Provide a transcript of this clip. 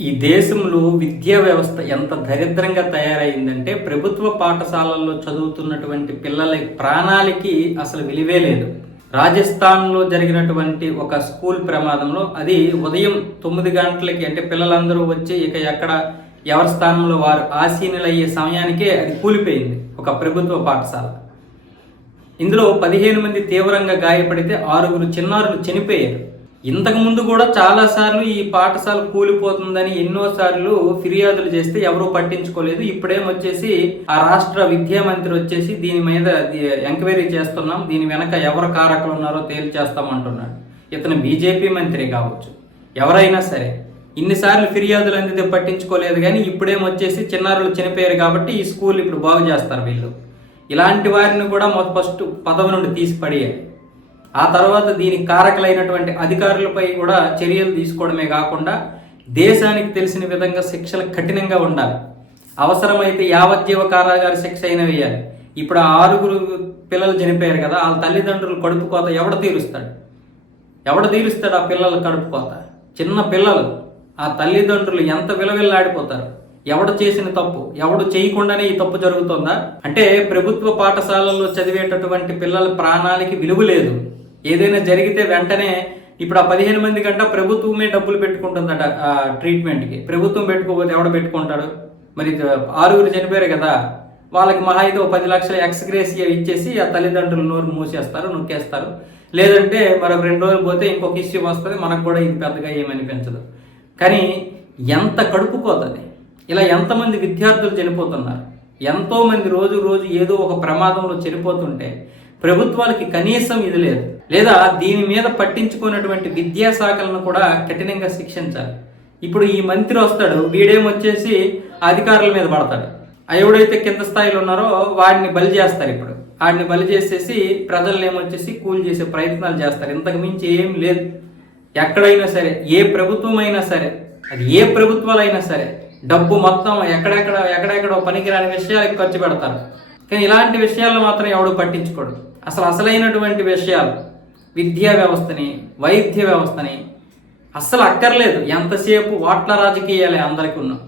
ఈ దేశంలో విద్యా వ్యవస్థ ఎంత దరిద్రంగా తయారైందంటే ప్రభుత్వ పాఠశాలల్లో చదువుతున్నటువంటి పిల్లల ప్రాణాలకి అసలు విలువే లేదు. రాజస్థాన్లో జరిగినటువంటి ఒక స్కూల్ ప్రమాదంలో అది ఉదయం తొమ్మిది గంటలకి అంటే పిల్లలందరూ వచ్చి ఇక ఎక్కడ ఎవరి స్థానంలో వారు ఆసీనులయ్యే సమయానికే అది కూలిపోయింది ఒక ప్రభుత్వ పాఠశాల. ఇందులో పదిహేను మంది తీవ్రంగా గాయపడితే ఆరుగురు చిన్నారులు చనిపోయారు. ఇంతకు ముందు కూడా చాలాసార్లు ఈ పాఠశాల కూలిపోతుందని ఎన్నోసార్లు ఫిర్యాదులు చేస్తే ఎవరూ పట్టించుకోలేదు. ఇప్పుడేం వచ్చేసి ఆ రాష్ట్ర విద్యా మంత్రి వచ్చేసి దీని మీద ఎంక్వైరీ చేస్తున్నాం. దీని వెనక ఎవరు కారకులు ఉన్నారో తేల్చేస్తామంటున్నాడు ఇతను బీజేపీ మంత్రి కావచ్చు. ఎవరైనా సరే ఇన్నిసార్లు ఫిర్యాదులు అందితే పట్టించుకోలేదు కానీ ఇప్పుడేం వచ్చేసి చిన్నారులు చనిపోయారు కాబట్టి ఈ స్కూల్ ఇప్పుడు బాగు చేస్తారు వీళ్ళు. ఇలాంటి వారిని కూడా ఫస్ట్ పదవి నుండి తీసి పడేయాలి ఆ తర్వాత దీనికి కారకులైనటువంటి అధికారులపై కూడా చర్యలు తీసుకోవడమే కాకుండా దేశానికి తెలిసిన విధంగా శిక్షలు కఠినంగా ఉండాలి. అవసరమైతే యావజ్జీవ కారాగార శిక్ష అయినా వేయాలి. ఇప్పుడు ఆ ఆరుగురు పిల్లలు చనిపోయారు కదా వాళ్ళ తల్లిదండ్రులు కడుపు కోత ఎవడ తీరుస్తాడు? ఎవడ తీరుస్తాడు ఆ పిల్లల కడుపు కోత? చిన్న పిల్లలు ఆ తల్లిదండ్రులు ఎంత విలవిల్లాడిపోతారు? ఎవడు చేసిన తప్పు? ఎవడు చేయకుండానే ఈ తప్పు జరుగుతుందా? అంటే ప్రభుత్వ పాఠశాలల్లో చదివేటటువంటి పిల్లల ప్రాణాలకి విలువ లేదు. ఏదైనా జరిగితే వెంటనే ఇప్పుడు ఆ పదిహేను మంది కంట ప్రభుత్వమే డబ్బులు పెట్టుకుంటుందట ఆ ట్రీట్మెంట్కి ప్రభుత్వం పెట్టుకోకపోతే ఎవడ పెట్టుకుంటాడు? మరి ఆరుగురు చనిపోయారు కదా వాళ్ళకి మహా అయితే ఒక పది లక్షల ఎక్స్గ్రేసియా ఇచ్చేసి ఆ తల్లిదండ్రుల నోరు మూసేస్తారు నొక్కేస్తారు. లేదంటే మరొక రెండు రోజులు పోతే ఇంకొక ఇష్యూ వస్తుంది మనకు కూడా ఇది పెద్దగా ఏమనిపించదు కానీ ఎంత కడుపుకోతుంది. ఇలా ఎంతమంది విద్యార్థులు చనిపోతున్నారు. ఎంతోమంది రోజు రోజు ఏదో ఒక ప్రమాదంలో చనిపోతుంటే ప్రభుత్వాలకి కనీసం ఇది లేదు. లేదా దీని మీద పట్టించుకున్నటువంటి విద్యాశాఖలను కూడా కఠినంగా శిక్షించాలి. ఇప్పుడు ఈ మంత్రి వస్తాడు వీడేమొచ్చేసి అధికారుల మీద పడతాడు. ఎవడైతే కింద స్థాయిలో ఉన్నారో వాడిని బలి చేస్తారు ఇప్పుడు. వాడిని బలి చేసేసి ప్రజల్ని ఏమొచ్చేసి కూల్ చేసే ప్రయత్నాలు చేస్తారు. ఇంతకు మించి ఏం లేదు. ఎక్కడైనా సరే ఏ ప్రభుత్వం అయినా సరే అది ఏ ప్రభుత్వాలైనా సరే డబ్బు మొత్తం ఎక్కడెక్కడ ఎక్కడెక్కడో పనికిరాని విషయాలకు ఖర్చు పెడతారు. కానీ ఇలాంటి విషయాలను మాత్రం ఎవడు పట్టించుకోడు. అసలు అసలైనటువంటి విషయాలు విద్యా వ్యవస్థని వైద్య వ్యవస్థని అస్సలు అక్కర్లేదు. ఎంతసేపు వాట్ల రాజకీయాలే అందరికీ ఉన్నాం